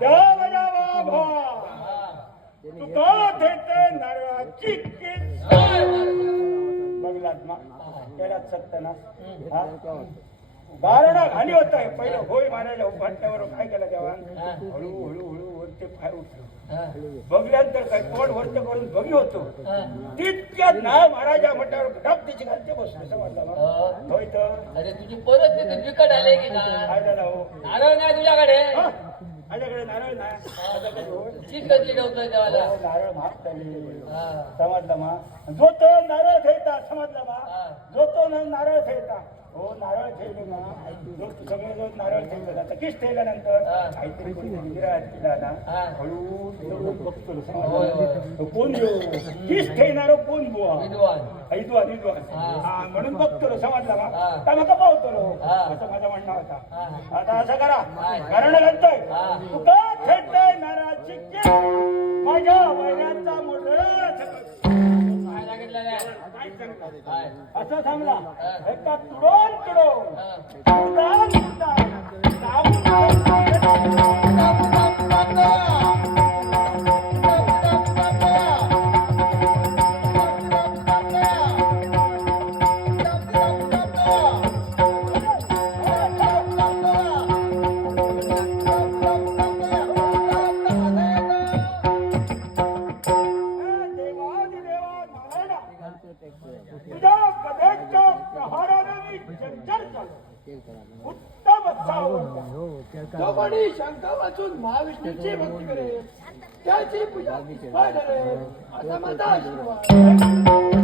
देवा भा तुका देते नारळाची केस बघलात ना त्याला सत्तनास बारणा घाली होत आहे पहिलं होय महाराजा उभाटल्यावर काय केलं तेव्हा हळूहळू वरते फार उठलो बघल्यानंतर काय तोंड वरते करून बघी होतो तितक्यात ना महाराजा म्हटल्यावर डब तिची घालते बसलो समजला होय तर अरे तुझी परिस्थिती बिकट आली की काय झालं हो नारळ नाही तुझ्याकडे माझ्याकडे नारळ नाही चीज कधी ठेवतोय देवाला नारळ महाग झाले समजला मा जो तो नारळ ठेवता समजला मा जो तो नारळ ठेवता हो नारळ ठेवले ना सगळे जो नारळ ठेवलं आता किस ठेवल्यानंतर काहीतरी कोणी मंदिरात केला ना हळू बघतो कोण येऊ किस ठेवणार कोण बुवा विद्वान म्हणून बघतो समजला का का नका पाहतो असं माझं म्हणणं होता आता असं करा कारण घालतोय तुका ठेवतोय नारळाची माझ्या वैऱ्यांचा मोठा असं सांगला एका तुडोन कोणी शंका वाचून महाविष्णूची भक्ती करेल त्याची पूजा असा माझा आशीर्वाद.